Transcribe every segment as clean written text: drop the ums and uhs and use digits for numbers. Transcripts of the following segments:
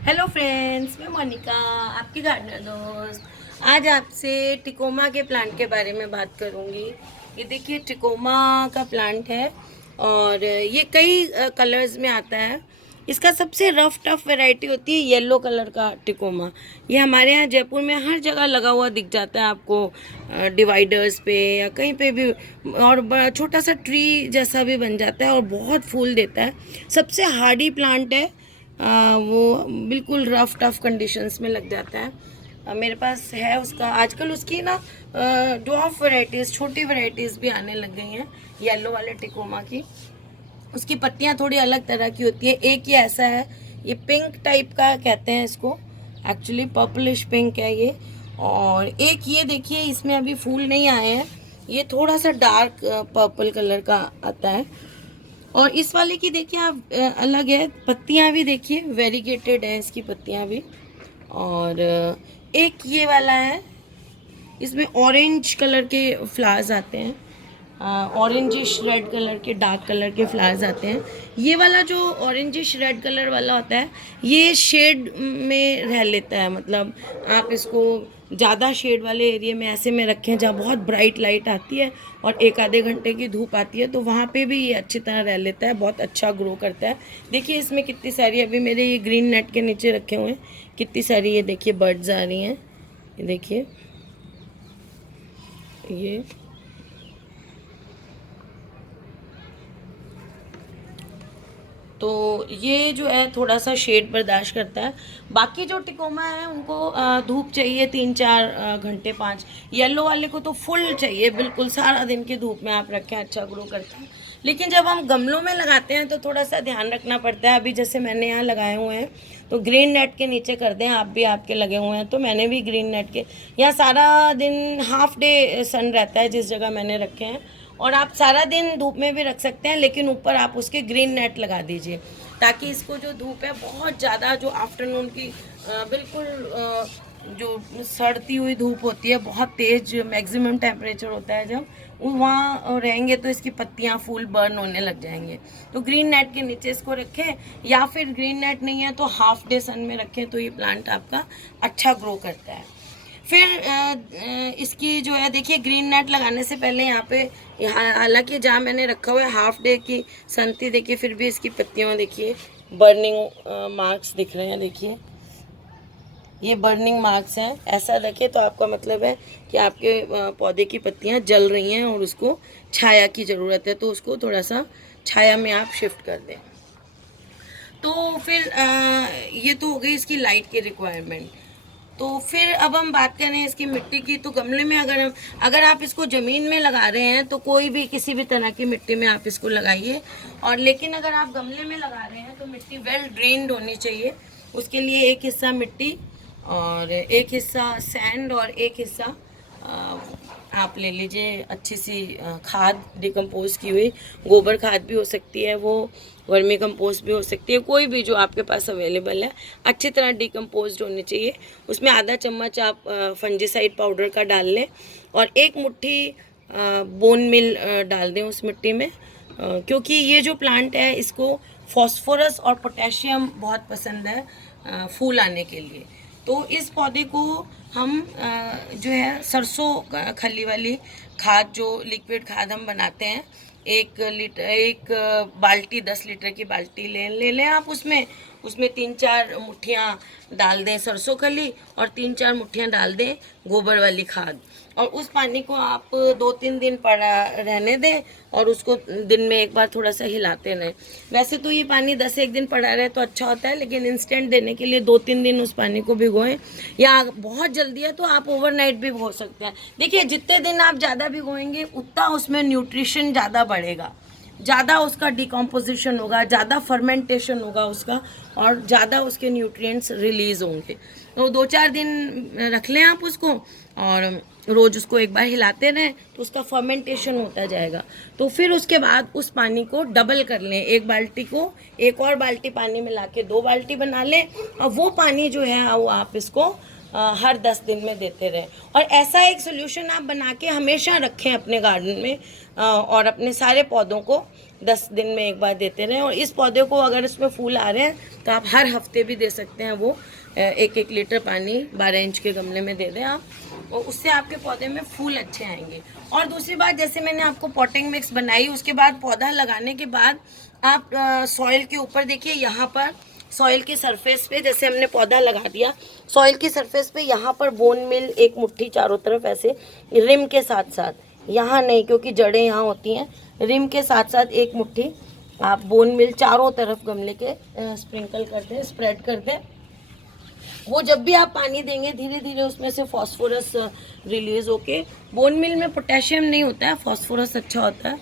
Hello friends, मैं मोनिका, आपकी gardener दोस्त। आज आपसे टिकोमा के प्लांट के बारे में बात करूंगी। ये देखिए टिकोमा का प्लांट है और ये कई कलर्स में आता है। इसका सबसे रफ टफ वैरायटी होती है येलो कलर का टिकोमा। ये हमारे यहाँ जयपुर में हर जगह लगा हुआ दिख जाता है आपको, डिवाइडर्स पे या कहीं पे भी। और छोटा सा ट्री जैसा भी बन जाता है और बहुत फूल देता है। सबसे हार्डी प्लांट है। वो बिल्कुल रफ टफ कंडीशंस में लग जाता है। मेरे पास है उसका। आजकल उसकी ना ड्वार्फ वैरायटीज़, छोटी वैरायटीज़ भी आने लग गई हैं येलो वाले टिकोमा की। उसकी पत्तियां थोड़ी अलग तरह की होती है। एक ये ऐसा है, ये पिंक टाइप का कहते हैं इसको, एक्चुअली पर्पलिश पिंक है ये। और एक ये देखिए, इसमें अभी फूल नहीं आए हैं, ये थोड़ा सा डार्क पर्पल कलर का आता है। और इस वाले की देखिए आप, अलग है, पत्तियां भी देखिए वेरीगेटेड हैं इसकी पत्तियां भी। और एक ये वाला है, इसमें ऑरेंज कलर के फ्लावर्स आते हैं, ऑरेंजिश रेड कलर के, डार्क कलर के फ्लावर्स आते हैं। ये वाला जो ऑरेंजिश रेड कलर वाला होता है, ये शेड में रह लेता है। मतलब आप इसको ज़्यादा शेड वाले एरिया में ऐसे में रखें जहाँ बहुत ब्राइट लाइट आती है और एक आधे घंटे की धूप आती है, तो वहाँ पे भी ये अच्छी तरह रह लेता है, बहुत अच्छा ग्रो करता है। देखिए इसमें कितनी सारी, अभी मेरे ये ग्रीन नेट के नीचे रखे हुए हैं, कितनी सारी ये देखिए बर्ड्स आ रही हैं। ये देखिए ये तो ये जो है थोड़ा सा शेड बर्दाश्त करता है। बाकी जो टिकोमा है उनको धूप चाहिए 3-4 घंटे, 5। येलो वाले को तो फुल चाहिए, बिल्कुल सारा दिन की धूप में आप रखें, अच्छा ग्रो करता है। लेकिन जब हम गमलों में लगाते हैं तो थोड़ा सा ध्यान रखना पड़ता है। अभी जैसे मैंने यहाँ लगाए हुए हैं तो ग्रीन नेट के नीचे कर दें, आप भी आपके लगे हुए हैं तो मैंने भी ग्रीन नेट के, यहाँ सारा दिन हाफ डे सन रहता है जिस जगह मैंने रखे हैं। और आप सारा दिन धूप में भी रख सकते हैं, लेकिन ऊपर आप उसके ग्रीन नेट लगा दीजिए ताकि इसको जो धूप है बहुत ज़्यादा, जो आफ्टरनून की बिल्कुल जो सड़ती हुई धूप होती है, बहुत तेज़ मैक्सिमम टेम्परेचर होता है, जब वहाँ रहेंगे तो इसकी पत्तियाँ फूल बर्न होने लग जाएंगे। तो ग्रीन नेट के नीचे इसको रखें, या फिर ग्रीन नेट नहीं है तो हाफ डे सन में रखें, तो ये प्लांट आपका अच्छा ग्रो करता है। फिर इसकी जो है देखिए, ग्रीन नेट लगाने से पहले यहाँ पे, हालांकि जहाँ मैंने रखा हुआ है हाफ डे की सन थी, देखिए फिर भी इसकी पत्तियाँ देखिए बर्निंग मार्क्स दिख रहे हैं। देखिए ये बर्निंग मार्क्स हैं। ऐसा रखें तो आपका मतलब है कि आपके पौधे की पत्तियाँ जल रही हैं और उसको छाया की ज़रूरत है, तो उसको थोड़ा सा छाया में आप शिफ्ट कर दें। तो फिर ये तो हो गई इसकी लाइट की रिक्वायरमेंट। तो फिर अब हम बात करें इसकी मिट्टी की, तो गमले में अगर आप इसको ज़मीन में लगा रहे हैं तो कोई भी किसी भी तरह की मिट्टी में आप इसको लगाइए। और लेकिन अगर आप गमले में लगा रहे हैं तो मिट्टी वेल ड्रेन्ड होनी चाहिए। उसके लिए एक हिस्सा मिट्टी और एक हिस्सा सैंड और एक हिस्सा आप ले लीजिए अच्छी सी खाद, डिकम्पोज की हुई गोबर खाद भी हो सकती है, वो वर्मी कंपोस्ट भी हो सकती है, कोई भी जो आपके पास अवेलेबल है, अच्छी तरह डिकम्पोज होनी चाहिए। उसमें आधा चम्मच आप फंजीसाइड पाउडर का डाल लें और एक मुट्ठी बोन मिल डाल दें उस मिट्टी में, क्योंकि ये जो प्लांट है इसको फॉस्फोरस और पोटेशियम बहुत पसंद है फूल आने के लिए। तो इस पौधे को हम जो है सरसों खली वाली खाद, जो लिक्विड खाद हम बनाते हैं, 1 बाल्टी, 10 लीटर की बाल्टी ले लें आप। उसमें 3-4 मुट्ठियाँ डाल दें सरसों खली और 3-4 मुट्ठियाँ डाल दें गोबर वाली खाद, और उस पानी को आप 2-3 दिन पड़ा रहने दें और उसको दिन में एक बार थोड़ा सा हिलाते रहें। वैसे तो ये पानी 10-1 दिन पड़ा रहे तो अच्छा होता है, लेकिन इंस्टेंट देने के लिए 2-3 दिन उस पानी को भिगोएं, या बहुत जल्दी है तो आप ओवरनाइट भी भिगो सकते हैं। देखिए जितने दिन आप ज़्यादा भिगोएंगे उतना उसमें न्यूट्रिशन ज़्यादा बढ़ेगा, ज़्यादा उसका डिकम्पोजिशन होगा, ज़्यादा फर्मेंटेशन होगा उसका, और ज़्यादा उसके न्यूट्रिएंट्स रिलीज़ होंगे। तो 2-4 दिन रख लें आप उसको, और रोज़ उसको एक बार हिलाते रहें तो उसका फर्मेंटेशन होता जाएगा। तो फिर उसके बाद उस पानी को डबल कर लें, 1 बाल्टी को एक और बाल्टी पानी में लाके 2 बाल्टी बना लें, और वो पानी जो है वो आप इसको हर 10 दिन में देते रहें। और ऐसा एक सोल्यूशन आप बना के हमेशा रखें अपने गार्डन में, और अपने सारे पौधों को 10 दिन में एक बार देते रहें। और इस पौधे को अगर इसमें फूल आ रहे हैं तो आप हर हफ्ते भी दे सकते हैं। वो 1-1 लीटर पानी 12 इंच के गमले में दे दें आप, और उससे आपके पौधे में फूल अच्छे आएंगे। और दूसरी बात, जैसे मैंने आपको पॉटिंग मिक्स बनाई, उसके बाद पौधा लगाने के बाद आप सॉइल के ऊपर देखिए, यहाँ पर सॉइल की सरफेस पे जैसे हमने पौधा लगा दिया, सॉइल की सरफेस पे यहाँ पर बोन मिल 1 मुट्ठी चारों तरफ ऐसे रिम के साथ साथ, यहाँ नहीं क्योंकि जड़ें यहाँ होती हैं, रिम के साथ साथ 1 मुट्ठी आप बोन मिल चारों तरफ गमले के स्प्रिंकल कर दें, स्प्रेड कर दें। वो जब भी आप पानी देंगे धीरे धीरे उसमें से फास्फोरस रिलीज होके, बोन मिल में पोटेशियम नहीं होता है, फास्फोरस अच्छा होता है।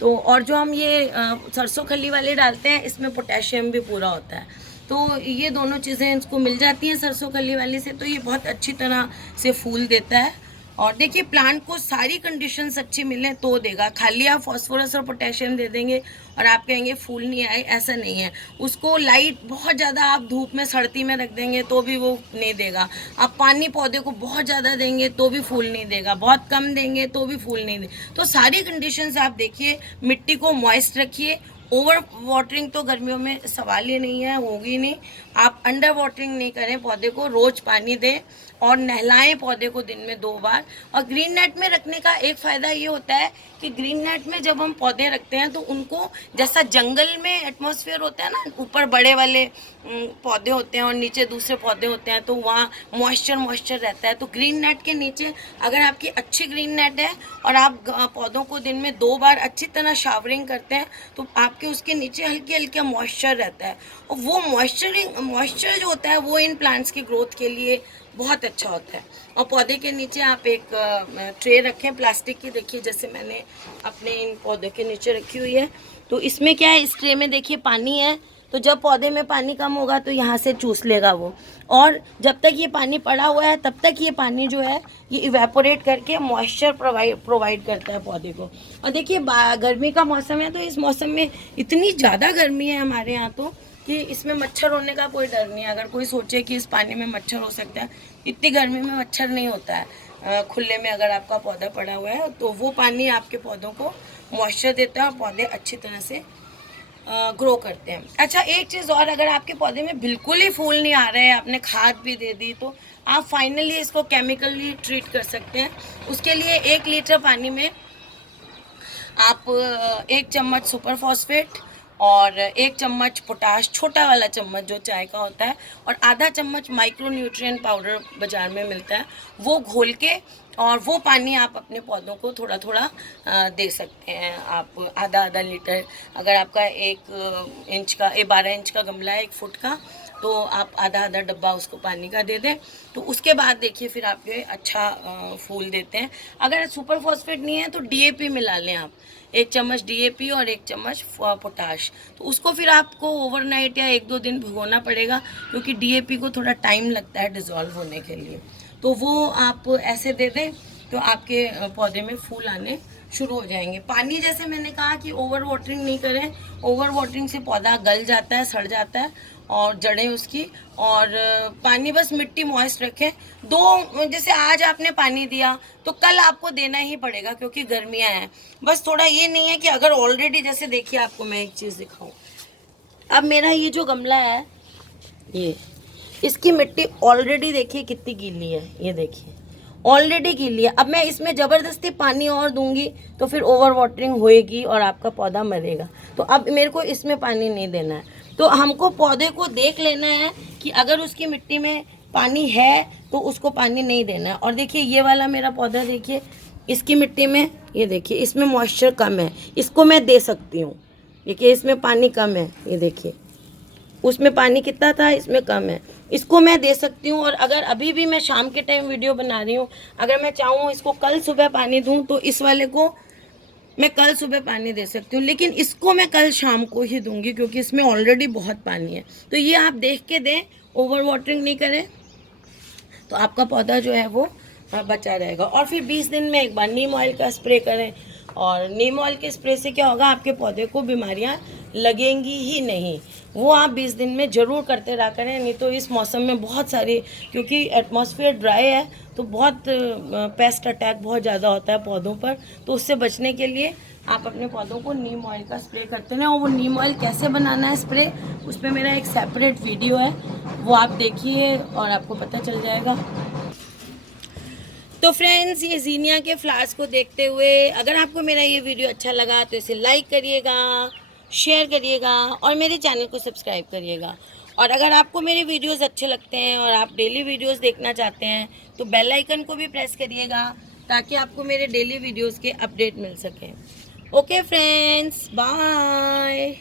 तो और जो हम ये सरसों खली वाले डालते हैं इसमें पोटेशियम भी पूरा होता है, तो ये दोनों चीज़ें इसको मिल जाती हैं सरसों खली वाली से, तो ये बहुत अच्छी तरह से फूल देता है। और देखिए, प्लांट को सारी कंडीशंस अच्छी मिलें तो देगा। खाली आप फास्फोरस और पोटेशियम दे देंगे और आप कहेंगे फूल नहीं आए, ऐसा नहीं है। उसको लाइट बहुत ज़्यादा आप धूप में सड़ती में रख देंगे तो भी वो नहीं देगा। आप पानी पौधे को बहुत ज़्यादा देंगे तो भी फूल नहीं देगा, बहुत कम देंगे तो भी फूल नहीं देगा। तो सारी कंडीशंस आप देखिए, मिट्टी को मॉइस्ट रखिए। ओवर वाटरिंग तो गर्मियों में सवाल ही नहीं है, होगी नहीं। आप अंडर वाटरिंग नहीं करें, पौधे को रोज़ पानी दें और नहलाएं पौधे को दिन में 2 बार। और ग्रीन नेट में रखने का एक फ़ायदा ये होता है कि ग्रीन नेट में जब हम पौधे रखते हैं तो उनको, जैसा जंगल में एटमॉस्फेयर होता है ना, ऊपर बड़े वाले पौधे होते हैं और नीचे दूसरे पौधे होते हैं, तो वहाँ मॉइस्चर रहता है। तो ग्रीन नेट के नीचे अगर आपकी अच्छी ग्रीन नेट है और आप पौधों को दिन में 2 बार अच्छी तरह शावरिंग करते हैं तो आपके उसके नीचे हल्की हल्का मॉइस्चर रहता है, और वो मॉइस्चर जो होता है वो इन प्लांट्स की ग्रोथ के लिए बहुत अच्छा होता है। और पौधे के नीचे आप एक ट्रे रखें प्लास्टिक की, देखिए जैसे मैंने अपने इन पौधों के नीचे रखी हुई है। तो इसमें क्या है, इस ट्रे में देखिए पानी है, तो जब पौधे में पानी कम होगा तो यहाँ से चूस लेगा वो, और जब तक ये पानी पड़ा हुआ है तब तक ये पानी जो है ये इवेपोरेट करके मॉइस्चर प्रोवाइड करता है पौधे को। और देखिए, गर्मी का मौसम है तो इस मौसम में इतनी ज़्यादा गर्मी है हमारे यहाँ तो कि इसमें मच्छर होने का कोई डर नहीं है। अगर कोई सोचे कि इस पानी में मच्छर हो सकता है, इतनी गर्मी में मच्छर नहीं होता है। खुले में अगर आपका पौधा पड़ा हुआ है तो वो पानी आपके पौधों को मॉइस्चर देता है और पौधे अच्छी तरह से ग्रो करते हैं। अच्छा, एक चीज़ और, अगर आपके पौधे में बिल्कुल ही फूल नहीं आ रहे हैं, आपने खाद भी दे दी, तो आप फाइनली इसको केमिकली ट्रीट कर सकते हैं। उसके लिए 1 लीटर पानी में आप 1 चम्मच सुपर फॉस्फेट और 1 चम्मच पोटाश, छोटा वाला चम्मच जो चाय का होता है, और आधा चम्मच माइक्रो न्यूट्रिएंट पाउडर बाज़ार में मिलता है, वो घोल के और वो पानी आप अपने पौधों को थोड़ा थोड़ा दे सकते हैं। आप आधा लीटर, अगर आपका 1 इंच का 12 इंच का गमला है 1 फुट का, तो आप आधा डब्बा उसको पानी का दे दें। तो उसके बाद देखिए फिर आपके अच्छा फूल देते हैं। अगर सुपर फॉस्फेट नहीं है तो DAP मिला लें आप, 1 चम्मच DAP और 1 चम्मच पोटाश। तो उसको फिर आपको ओवरनाइट या 1-2 दिन भिगोना पड़ेगा, क्योंकि DAP को थोड़ा टाइम लगता है डिज़ोल्व होने के लिए। तो वो आप ऐसे दे दें तो आपके पौधे में फूल आने शुरू हो जाएंगे। पानी, जैसे मैंने कहा कि ओवर वाटरिंग नहीं करें, ओवर वाटरिंग से पौधा गल जाता है, सड़ जाता है और जड़ें उसकी, और पानी बस मिट्टी मॉइस्ट रखें। जैसे आज आपने पानी दिया तो कल आपको देना ही पड़ेगा क्योंकि गर्मियाँ हैं। बस थोड़ा ये नहीं है कि अगर ऑलरेडी, जैसे देखिए आपको मैं एक चीज़ दिखाऊं, अब मेरा ये जो गमला है, ये इसकी मिट्टी ऑलरेडी देखिए कितनी गीली है, ये देखिए ऑलरेडी गीली है। अब मैं इसमें ज़बरदस्ती पानी और दूंगी तो फिर ओवर वाटरिंग होएगी और आपका पौधा मरेगा। तो अब मेरे को इसमें पानी नहीं देना है। तो हमको पौधे को देख लेना है कि अगर उसकी मिट्टी में पानी है तो उसको पानी नहीं देना है। और देखिए ये वाला मेरा पौधा, देखिए इसकी मिट्टी में, ये देखिए इसमें मॉइस्चर कम है, इसको मैं दे सकती हूँ। देखिए इसमें पानी कम है, ये देखिए उसमें पानी कितना था, इसमें कम है, इसको मैं दे सकती हूँ। और अगर अभी भी मैं शाम के टाइम वीडियो बना रही हूँ, अगर मैं चाहूँ इसको कल सुबह पानी दूँ तो इस वाले को मैं कल सुबह पानी दे सकती हूँ, लेकिन इसको मैं कल शाम को ही दूंगी क्योंकि इसमें ऑलरेडी बहुत पानी है। तो ये आप देख के दें, ओवर वाटरिंग नहीं करें, तो आपका पौधा जो है वो बचा रहेगा। और फिर 20 दिन में एक बार नीम ऑयल का स्प्रे करें, और नीम ऑयल के स्प्रे से क्या होगा, आपके पौधे को बीमारियां लगेंगी ही नहीं। वो आप 20 दिन में ज़रूर करते रहा करें, नहीं तो इस मौसम में बहुत सारी, क्योंकि एटमॉस्फेयर ड्राई है तो बहुत पेस्ट अटैक बहुत ज़्यादा होता है पौधों पर, तो उससे बचने के लिए आप अपने पौधों को नीम ऑयल का स्प्रे करते हैं। और वो नीम ऑयल कैसे बनाना है स्प्रे, उस पर मेरा एक सेपरेट वीडियो है, वो आप देखिए और आपको पता चल जाएगा। तो फ्रेंड्स, ये ज़ीनिया के फ्लावर्स को देखते हुए अगर आपको मेरा ये वीडियो अच्छा लगा तो इसे लाइक करिएगा, शेयर करिएगा और मेरे चैनल को सब्सक्राइब करिएगा। और अगर आपको मेरे वीडियोस अच्छे लगते हैं और आप डेली वीडियोस देखना चाहते हैं तो बेल आइकन को भी प्रेस करिएगा ताकि आपको मेरे डेली वीडियोस के अपडेट मिल सकें। Okay friends, bye.